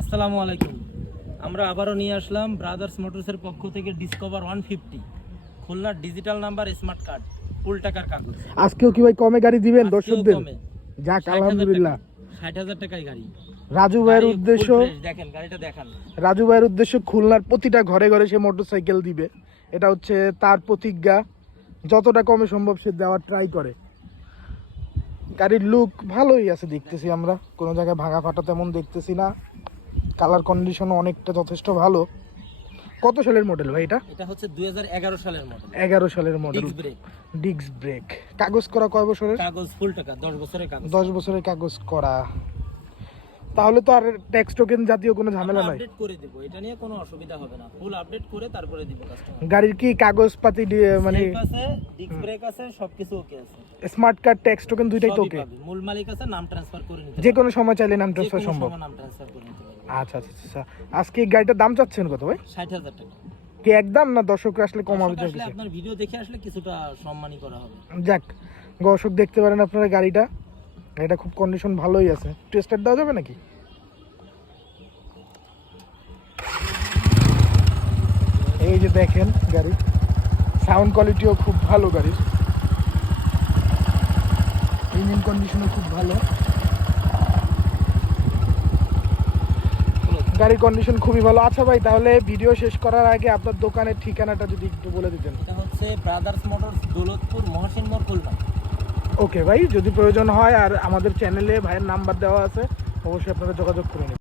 আসসালামু আলাইকুম। আমরা আবারও নিয়ে আসলাম ব্রাদার্স মোটরসের পক্ষ থেকে ডিসকভার 150 খুলনার digital number smart card full টাকার কাগজ। আজকেও কি ভাই কমে গাড়ি দিবেন আজকেও দর্শকদের? কমে। যাক 60,000 আলহামদুলিল্লাহ। 60,000 টাকায় গাড়ি। রাজু ভাইয়ের উদ্দেশ্য, দেখেন গাড়িটা দেখান। রাজু ভাইয়ের উদ্দেশ্য খুলনার প্রতিটা ঘরে ঘরে সে মোটরসাইকেল দিবে, এটা হচ্ছে তার প্রতিজ্ঞা। যতটা কমে সম্ভব সে দেওয়ার ট্রাই করে। গাড়ির লুক ভালোই আছে দেখতেছি আমরা, কোনো জায়গায় ভাঙা ফাটা তেমন দেখতেছি না। কালার কন্ডিশন অনেকটা যথেষ্ট ভালো। কত সালের মডেল ভাই এটা? এটা হচ্ছে 2011 সালের মডেল। 11 সালের মডেল। Disc brake. কাগজ করা কয় বছরের? কাগজ ফুল টাকা, 10 বছরের কাগজ। 10 বছরের কাগজ করা। তাহলে তো আর ট্যাক্স টোকেন জাতীয় কোনো ঝামেলা নাই। আপডেট করে দেব, এটা নিয়ে কোনো অসুবিধা হবে না। ফুল আপডেট করে তারপরে দিব কাস্টমার। গাড়ির কি কাগজপাতি দিয়ে মানে আছে, ডিস্ক ব্রেক আছে, সবকিছু ওকে আছে। স্মার্ট কার্ড, ট্যাক্স টোকেন দুইটাই তো ওকে। মূল মালিক আছে, নাম ট্রান্সফার করে নিতে যে কোনো সময় চাইলে নাম ট্রান্সফার যে কোনো সম্ভব। সময় নাম ট্রান্সফার করে নিতে পারবে। আচ্ছা আচ্ছা আচ্ছা। আজকে এই গাড়িটার দাম চাচ্ছেন কত ভাই? 60,000 টাকা। কি একদম না দর্শকরা আসলে কমাবে? আসলে আপনার ভিডিও দেখে আসলে কিছুটা সম্মানই করা হবে। যাক, দর্শক দেখতে পারেন আপনারা গাড়িটা। এটা খুব কন্ডিশন ভালোই আছে। টেস্টার দেওয়া যাবে নাকি? এই যে দেখেন গাড়ি, সাউন্ড কোয়ালিটিও খুব ভালো গাড়ির। ইঞ্জিন কন্ডিশনও খুব ভালো। গাড়ির কন্ডিশন খুবই ভালো। আচ্ছা ভাই, তাহলে ভিডিও শেষ করার আগে আপনার দোকানের ঠিকানাটা যদি একটু বলে দিতেন। এটা হচ্ছে ব্রাদার্স মোটরস, দৌলতপুর, মহসিন মোড়, খুলনা। ওকে ভাই, যদি প্রয়োজন হয় আর আমাদের চ্যানেলে ভাইয়ের নাম্বার দেওয়া আছে, অবশ্যই আপনারা যোগাযোগ করে নেবেন।